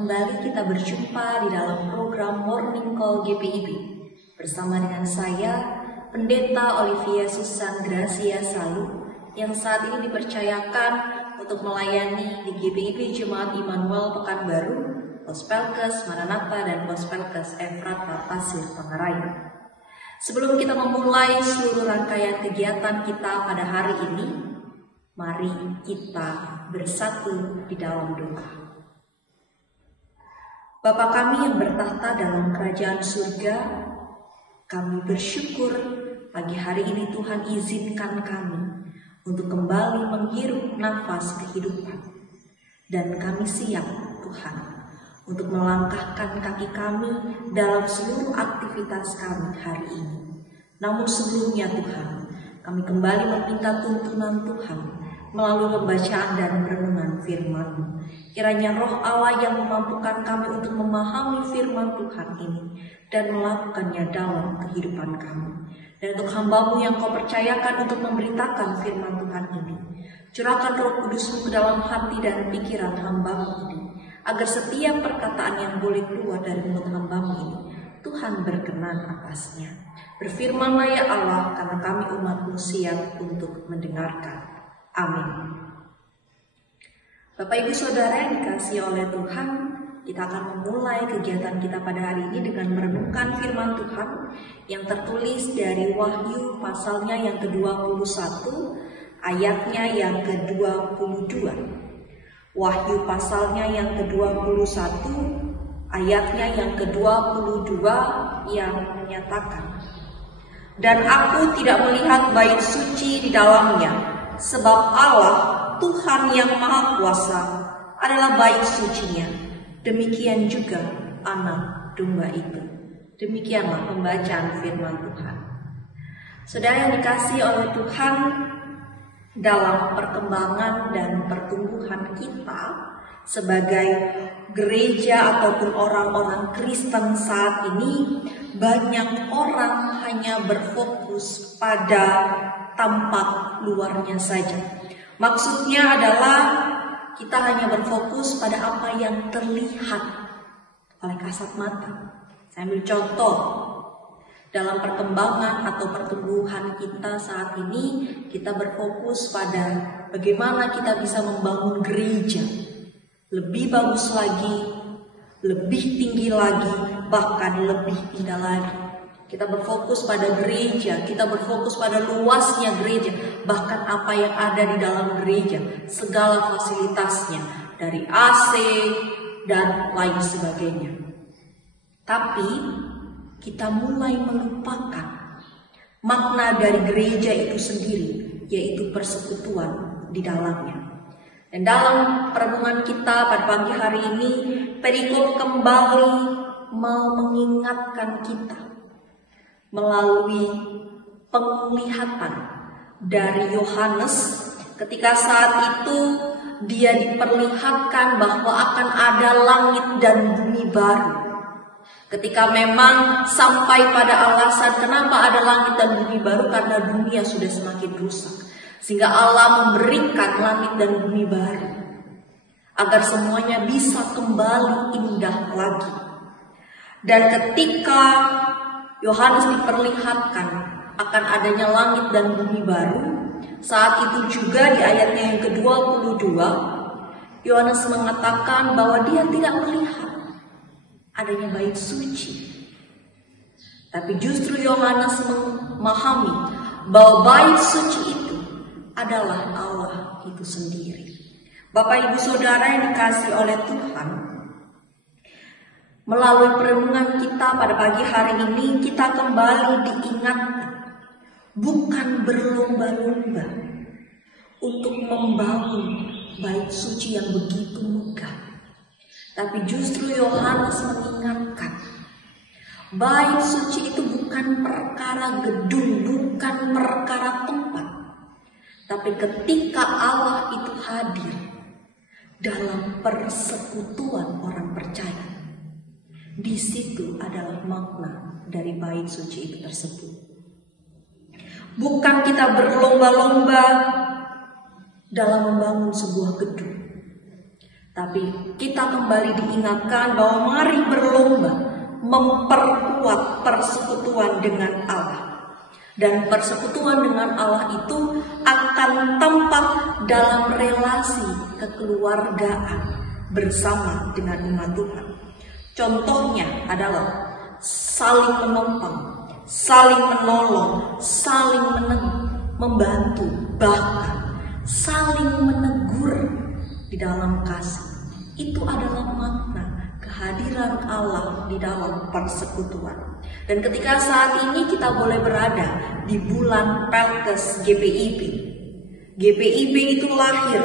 Kembali kita berjumpa di dalam program Morning Call GPIB bersama dengan saya, Pendeta Olivia Susan Gracia Salu, yang saat ini dipercayakan untuk melayani di GPIB Jemaat Immanuel Pekanbaru, Gospelkes Maranatha dan Gospelkes Efrata Pasir Pangarayan. Sebelum kita memulai seluruh rangkaian kegiatan kita pada hari ini, mari kita bersatu di dalam doa. Bapa kami yang bertahta dalam kerajaan surga, kami bersyukur pagi hari ini Tuhan izinkan kami untuk kembali menghirup nafas kehidupan. Dan kami siap Tuhan untuk melangkahkan kaki kami dalam seluruh aktivitas kami hari ini. Namun sebelumnya Tuhan, kami kembali meminta tuntunan Tuhan melalui pembacaan dan renungan firman-Mu. Kiranya roh Allah yang memampukan kami untuk memahami firman Tuhan ini dan melakukannya dalam kehidupan kami. Dan untuk hamba-Mu yang Kau percayakan untuk memberitakan firman Tuhan ini, curahkan Roh Kudus-Mu ke dalam hati dan pikiran hamba-Mu ini, agar setiap perkataan yang boleh keluar dari mulut hamba-Mu ini, Tuhan berkenan atasnya. Berfirman-Lah ya Allah, karena kami umat-Mu siap untuk mendengarkan. Amin. Bapak Ibu Saudara yang dikasihi oleh Tuhan, kita akan memulai kegiatan kita pada hari ini dengan merenungkan firman Tuhan yang tertulis dari Wahyu pasalnya yang ke-21, ayatnya yang ke-22. Wahyu pasalnya yang ke-21, ayatnya yang ke-22 yang menyatakan, "Dan aku tidak melihat bait suci di dalamnya, sebab Allah, Tuhan yang Maha Kuasa, adalah bait sucinya. Demikian juga anak domba itu." Demikianlah pembacaan firman Tuhan. Saudara yang dikasihi oleh Tuhan, dalam perkembangan dan pertumbuhan kita sebagai gereja ataupun orang-orang Kristen saat ini, banyak orang hanya berfokus pada tampak luarnya saja. Maksudnya adalah kita hanya berfokus pada apa yang terlihat oleh kasat mata. Saya ambil contoh, dalam perkembangan atau pertumbuhan kita saat ini, kita berfokus pada bagaimana kita bisa membangun gereja lebih bagus lagi, lebih tinggi lagi, bahkan lebih indah lagi. Kita berfokus pada gereja, kita berfokus pada luasnya gereja, bahkan apa yang ada di dalam gereja, segala fasilitasnya, dari AC dan lain sebagainya. Tapi kita mulai melupakan makna dari gereja itu sendiri, yaitu persekutuan di dalamnya. Dan dalam perenungan kita pada pagi hari ini, perikop kembali mau mengingatkan kita melalui penglihatan dari Yohanes ketika saat itu dia diperlihatkan bahwa akan ada langit dan bumi baru. Ketika memang sampai pada alasan kenapa ada langit dan bumi baru, karena dunia sudah semakin rusak. Sehingga Allah memberikan langit dan bumi baru agar semuanya bisa kembali indah lagi. Dan ketika Yohanes diperlihatkan akan adanya langit dan bumi baru, saat itu juga di ayatnya yang ke-22, Yohanes mengatakan bahwa dia tidak melihat adanya bait suci. Tapi justru Yohanes memahami bahwa bait suci itu adalah Allah itu sendiri. Bapak Ibu Saudara yang dikasihi oleh Tuhan, melalui perenungan kita pada pagi hari ini, kita kembali diingatkan bukan berlomba-lomba untuk membangun bait suci yang begitu megah. Tapi justru Yohanes mengingatkan, bait suci itu bukan perkara gedung, bukan perkara tempat. Tapi ketika Allah itu hadir dalam persekutuan orang percaya, di situ adalah makna dari bait suci itu tersebut. Bukan kita berlomba-lomba dalam membangun sebuah gedung, Tapi kita kembali diingatkan bahwa mari berlomba memperkuat persekutuan dengan Allah. Dan persekutuan dengan Allah itu akan tampak dalam relasi kekeluargaan bersama dengan umat Tuhan. Contohnya adalah saling menopang, saling menolong, saling membantu, bahkan saling menegur di dalam kasih. Itu adalah makna kehadiran Allah di dalam persekutuan. Dan ketika saat ini kita boleh berada di bulan Pelkes GPIB. GPIB itu lahir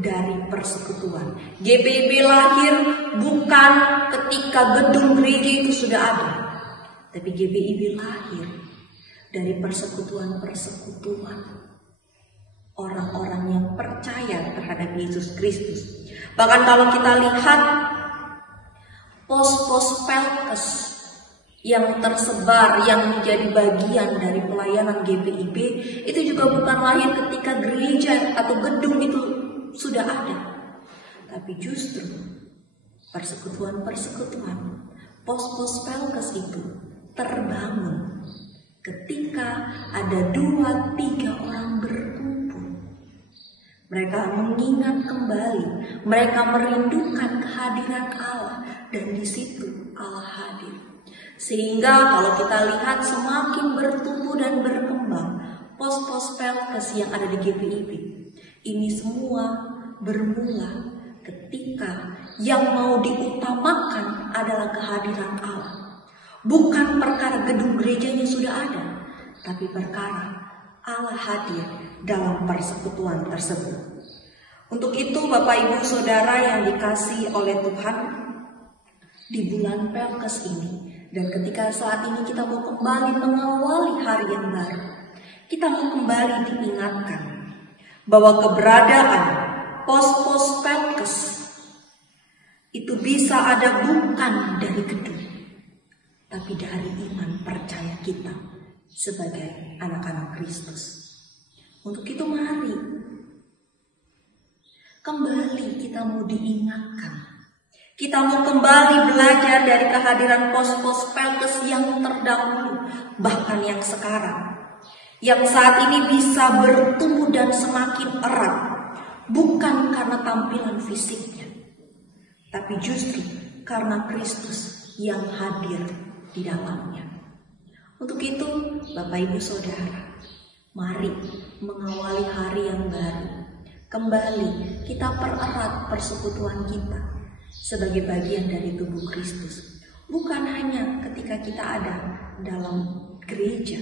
dari persekutuan. GPIB lahir bukan ketika gedung gereja itu sudah ada, tapi GPIB lahir dari persekutuan-persekutuan orang-orang yang percaya terhadap Yesus Kristus. Bahkan kalau kita lihat pos-pos Pelkes yang tersebar, yang menjadi bagian dari pelayanan GPIB, itu juga bukan lahir ketika gereja atau gedung itu sudah ada, tapi justru persekutuan-persekutuan, pos-pos Pelkes itu terbangun ketika ada 2-3 orang berkumpul. Mereka mengingat kembali, mereka merindukan kehadiran Allah, dan di situ Allah hadir. Sehingga kalau kita lihat semakin bertumbuh dan berkembang pos-pos Pelkes yang ada di GPIB, ini semua bermula ketika yang mau diutamakan adalah kehadiran Allah. Bukan perkara gedung gerejanya sudah ada, tapi perkara Allah hadir dalam persekutuan tersebut. Untuk itu Bapak Ibu Saudara yang dikasihi oleh Tuhan, di bulan Pelkes ini, dan ketika saat ini kita mau kembali mengawali hari yang baru, kita mau kembali diingatkan bahwa keberadaan pos-pos Pelkes itu bisa ada bukan dari gedung, tapi dari iman percaya kita sebagai anak-anak Kristus. Untuk itu mari kembali kita mau diingatkan. Kita mau kembali belajar dari kehadiran pos-pos Pelkes yang terdahulu, bahkan yang sekarang, yang saat ini bisa bertumbuh dan semakin erat, bukan karena tampilan fisiknya, tapi justru karena Kristus yang hadir di dalamnya. Untuk itu, Bapak Ibu Saudara, mari mengawali hari yang baru. Kembali kita pererat persekutuan kita sebagai bagian dari tubuh Kristus. Bukan hanya ketika kita ada dalam gereja,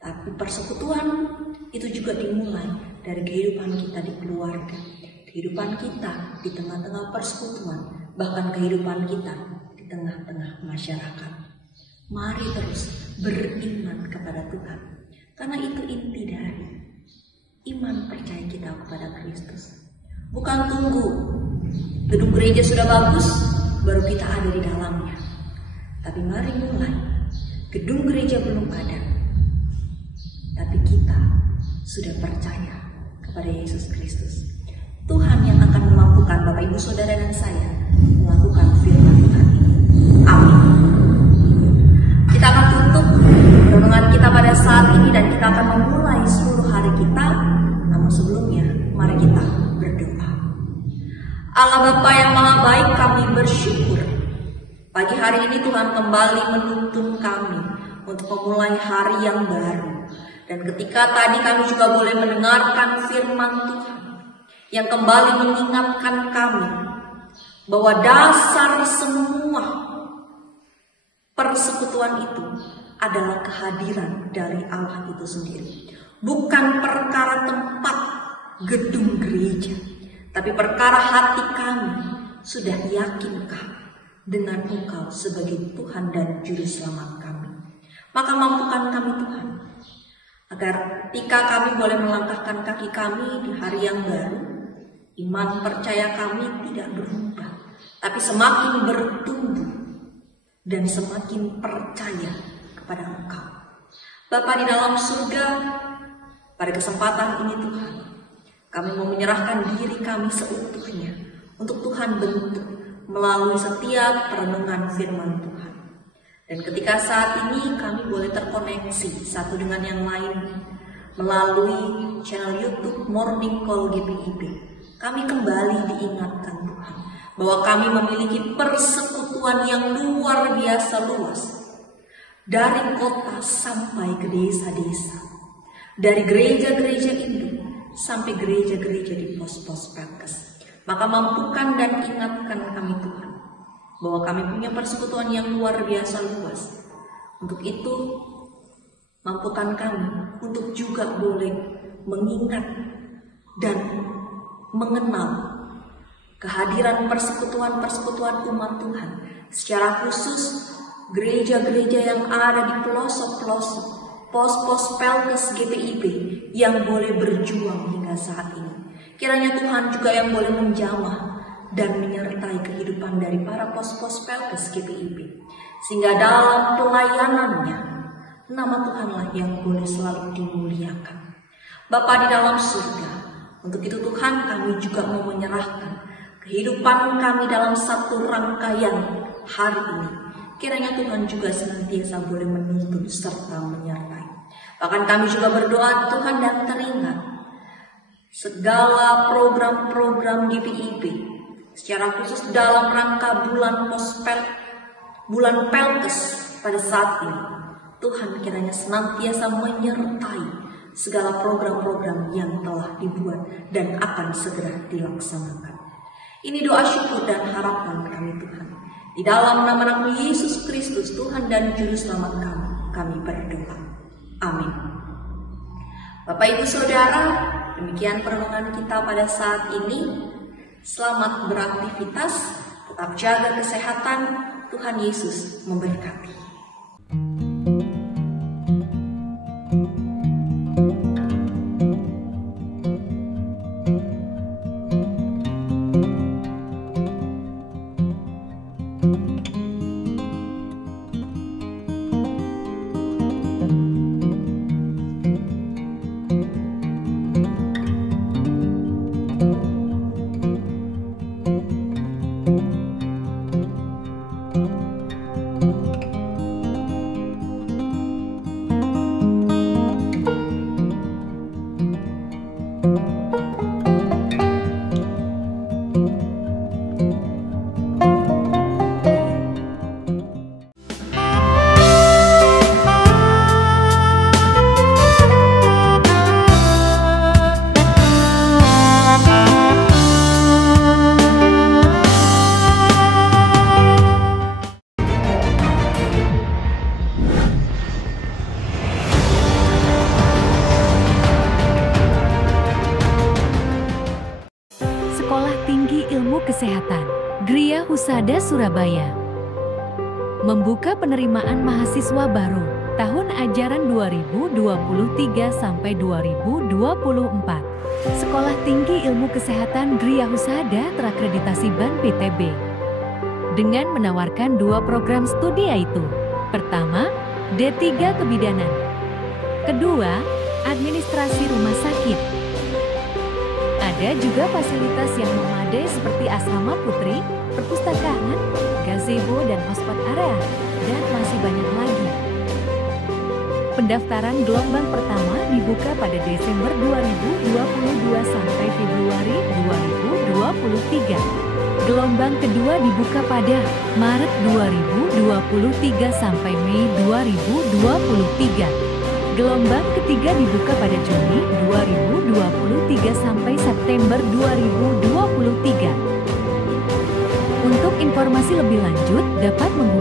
tapi persekutuan itu juga dimulai dari kehidupan kita di keluarga, kehidupan kita di tengah-tengah persekutuan, bahkan kehidupan kita di tengah-tengah masyarakat. Mari terus beriman kepada Tuhan, karena itu inti dari iman percaya kita kepada Kristus. Bukan tunggu gedung gereja sudah bagus baru kita ada di dalamnya, tapi mari mulai. Gedung gereja belum ada, tapi kita sudah percaya kepada Yesus Kristus. Tuhan yang akan memampukan Bapak Ibu Saudara dan saya melakukan firman Tuhan ini. Amin. Kita akan tutup renungan kita pada saat ini dan kita akan memulai seluruh hari kita. Namun sebelumnya, mari kita berdoa. Allah Bapa yang Maha Baik, kami bersyukur pagi hari ini Tuhan kembali menuntun kami untuk memulai hari yang baru. Dan ketika tadi kami juga boleh mendengarkan firman Tuhan yang kembali mengingatkan kami bahwa dasar semua persekutuan itu adalah kehadiran dari Allah itu sendiri. Bukan perkara tempat gedung gereja, tapi perkara hati kami sudah yakinkah dengan Engkau sebagai Tuhan dan Juru Selamat kami. Maka mampukan kami Tuhan, agar ketika kami boleh melangkahkan kaki kami di hari yang baru, iman percaya kami tidak berubah, tapi semakin bertumbuh dan semakin percaya kepada Engkau. Bapa di dalam surga, pada kesempatan ini Tuhan, kami mau menyerahkan diri kami seutuhnya untuk Tuhan bentuk melalui setiap perenungan firman Tuhan. Dan ketika saat ini kami boleh terkoneksi satu dengan yang lain melalui channel YouTube Morning Call GPIB, kami kembali diingatkan Tuhan bahwa kami memiliki persekutuan yang luar biasa luas, dari kota sampai ke desa-desa, dari gereja-gereja induk sampai gereja-gereja di pos-pos Pelkes. Maka mampukan dan ingatkan kami Tuhan bahwa kami punya persekutuan yang luar biasa luas. Untuk itu, mampukan kami untuk juga boleh mengingat dan mengenal kehadiran persekutuan-persekutuan umat Tuhan, secara khusus gereja-gereja yang ada di pelosok-pelosok, pos-pos Pelkes GPIB yang boleh berjuang hingga saat ini. Kiranya Tuhan juga yang boleh menjamah dan menyertai kehidupan dari para pos-pos Pelkes GPIB, sehingga dalam pelayanannya nama Tuhanlah yang boleh selalu dimuliakan. Bapa di dalam surga, untuk itu Tuhan kami juga mau menyerahkan kehidupan kami dalam satu rangkaian hari ini. Kiranya Tuhan juga senantiasa boleh menuntun serta menyertai. Bahkan kami juga berdoa Tuhan dan teringat segala program-program GPIB, secara khusus dalam rangka bulan Pelkes pada saat ini. Tuhan kiranya senantiasa menyertai segala program-program yang telah dibuat dan akan segera dilaksanakan. Ini doa syukur dan harapan kami Tuhan. Di dalam nama Yesus Kristus, Tuhan dan Juru Selamat kami berdoa. Amin. Bapak Ibu Saudara, demikian perenungan kita pada saat ini. Selamat beraktivitas, tetap jaga kesehatan, Tuhan Yesus memberkati. Kesehatan Gria Husada Surabaya membuka penerimaan mahasiswa baru tahun ajaran 2023 sampai 2024. Sekolah Tinggi Ilmu Kesehatan Gria Husada terakreditasi BAN PTB dengan menawarkan 2 program studi, yaitu pertama, D3 Kebidanan, kedua, Administrasi Rumah Sakit. Ada juga fasilitas yang memadai seperti asrama putri, perpustakaan, gazebo dan hotspot area, dan masih banyak lagi. Pendaftaran gelombang pertama dibuka pada Desember 2022 sampai Februari 2023. Gelombang kedua dibuka pada Maret 2023 sampai Mei 2023. Gelombang ketiga dibuka pada Juni 2023 sampai September 2023. Untuk informasi lebih lanjut dapat menghubungi